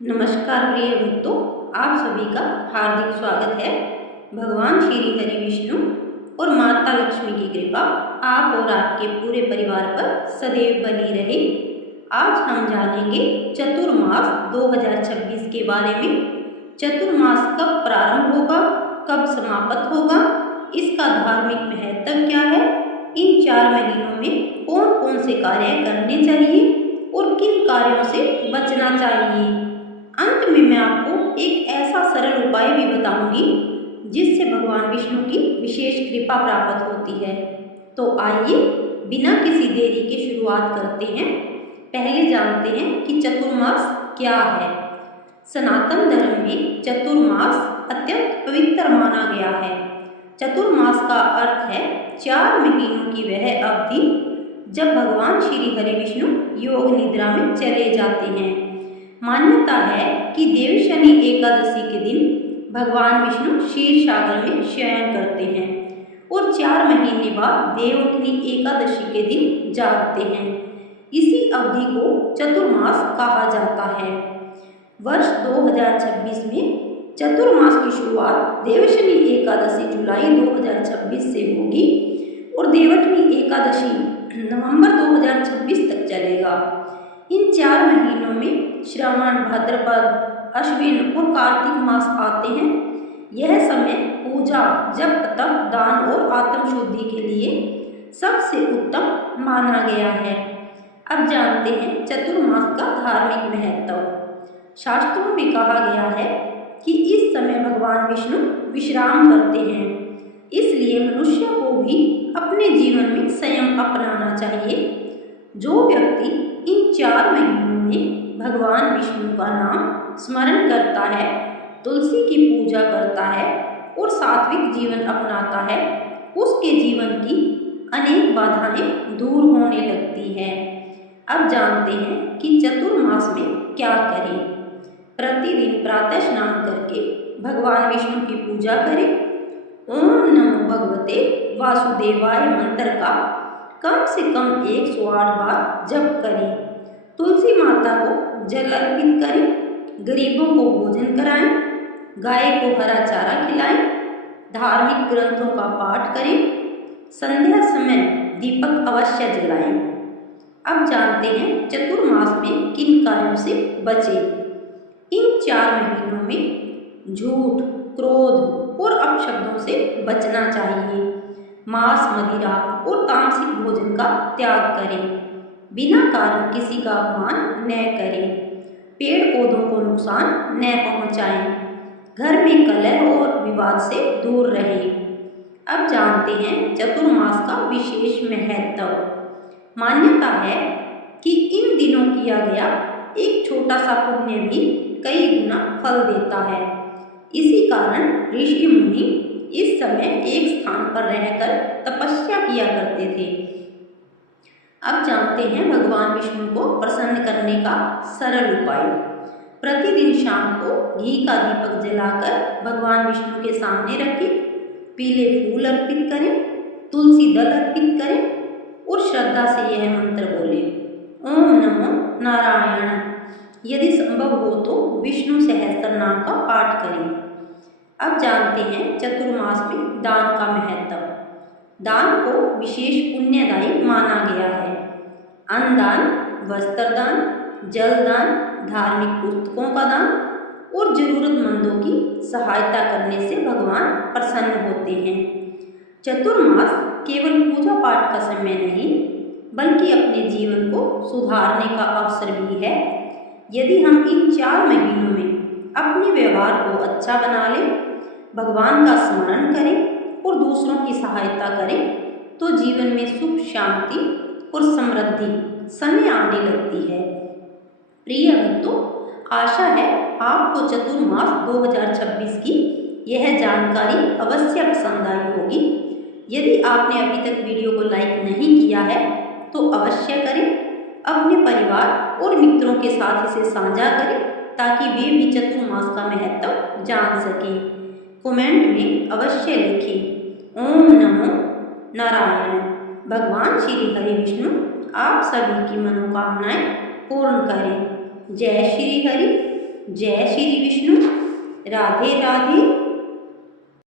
नमस्कार प्रिय भक्तों, आप सभी का हार्दिक स्वागत है। भगवान श्री हरि विष्णु और माता लक्ष्मी की कृपा आप और आपके पूरे परिवार पर सदैव बनी रहे। आज हम जानेंगे चतुर्मास 2026 के बारे में। चतुर्मास कब प्रारंभ होगा, कब समाप्त होगा, इसका धार्मिक महत्व क्या है, इन 4 महीनों में कौन कौन से कार्य करने चाहिए और किन कार्यों से बचना चाहिए। अंत में मैं आपको एक ऐसा सरल उपाय भी बताऊंगी जिससे भगवान विष्णु की विशेष कृपा प्राप्त होती है। तो आइए बिना किसी देरी के शुरुआत करते हैं। पहले जानते हैं कि चतुर्मास क्या है। सनातन धर्म में चतुर्मास अत्यंत पवित्र माना गया है। चतुर्मास का अर्थ है 4 महीनों की वह अवधि जब भगवान श्री हरि विष्णु योग निद्रा में चले जाते हैं। मान्यता है कि देवशनि एकादशी के दिन भगवान विष्णु क्षीर सागर में शयन करते हैं और 4 महीने बाद देवउठनी एकादशी के दिन जागते हैं। इसी अवधि को चतुर्मास कहा जाता है। वर्ष 2026 में चतुर्मास की शुरुआत देवशनि एकादशी जुलाई 2026 से होगी और देवउठनी एकादशी नवंबर 2026 तक चलेगा। इन 4 महीनों में श्रावण, भाद्रपद, अश्विन और कार्तिक मास आते हैं। यह समय पूजा, जप, तप, दान और आत्म शुद्धि के लिए सबसे उत्तम माना गया है। अब जानते हैं चतुर्मास का धार्मिक महत्व। शास्त्रों में कहा गया है कि इस समय भगवान विष्णु विश्राम करते हैं, इसलिए मनुष्य को भी अपने जीवन में संयम अपनाना चाहिए। जो व्यक्ति इन 4 महीनों में भगवान विष्णु का नाम स्मरण करता है, तुलसी की पूजा करता है और सात्विक जीवन अपनाता है, उसके जीवन की अनेक बाधाएं दूर होने लगती हैं। अब जानते हैं कि चतुर्मास में क्या करें। प्रतिदिन प्रातः स्नान करके भगवान विष्णु की पूजा करें। ओम नमो भगवते वासुदेवाय मंत्र का कम से कम 108 बार जप करें। तुलसी माता को जल अर्पित करें। गरीबों को भोजन कराएं। गाय को हरा चारा खिलाएं। धार्मिक ग्रंथों का पाठ करें। संध्या समय दीपक अवश्य जलाएं। अब जानते हैं चतुर्मास में किन कार्यों से बचें। इन 4 महीनों में झूठ, क्रोध और अपशब्दों से बचना चाहिए। मांस, मदिरा और तामसिक भोजन का त्याग करें। बिना कारण किसी का अपमान न करें। पेड़ पौधों को नुकसान न पहुंचाएं। घर में कलह और विवाद से दूर रहें। अब जानते हैं चतुर्मास का विशेष महत्व। मान्यता है कि इन दिनों किया गया एक छोटा सा पुण्य भी कई गुना फल देता है। इसी कारण ऋषि मुनि इस समय एक स्थान पर रहकर तपस्या किया करते थे। अब जानते हैं भगवान विष्णु को प्रसन्न करने का सरल उपाय। प्रतिदिन शाम को घी का दीपक जलाकर भगवान विष्णु के सामने रखें। पीले फूल अर्पित करें, तुलसी दल अर्पित करें और श्रद्धा से यह मंत्र बोलें, ओम नमो नारायण। यदि संभव हो तो विष्णु सहस्त्र नाम का पाठ करें। अब जानते हैं चतुर्मास में दान का महत्व। दान को विशेष पुण्यदायी माना गया है। अन्नदान, वस्त्र दान, जल दान, धार्मिक पुस्तकों का दान और जरूरतमंदों की सहायता करने से भगवान प्रसन्न होते हैं। चतुर्मास केवल पूजा पाठ का समय नहीं, बल्कि अपने जीवन को सुधारने का अवसर भी है। यदि हम इन 4 महीनों में अपने व्यवहार को अच्छा बना लें, भगवान का स्मरण करें और दूसरों की सहायता करें, तो जीवन में सुख, शांति और समृद्धि समय आने लगती है। प्रिय भक्तों, आशा है आपको चतुर्मास 2026 की यह जानकारी अवश्य पसंद आई होगी। यदि आपने अभी तक वीडियो को लाइक नहीं किया है तो अवश्य करें। अपने परिवार और मित्रों के साथ इसे साझा करें ताकि वे भी चतुर्मास का महत्व जान सकें। कमेंट में अवश्य लिखें, ओम नमो नारायण। भगवान श्री हरि विष्णु आप सभी की मनोकामनाएं पूर्ण करें। जय श्री हरि, जय श्री विष्णु, राधे राधे।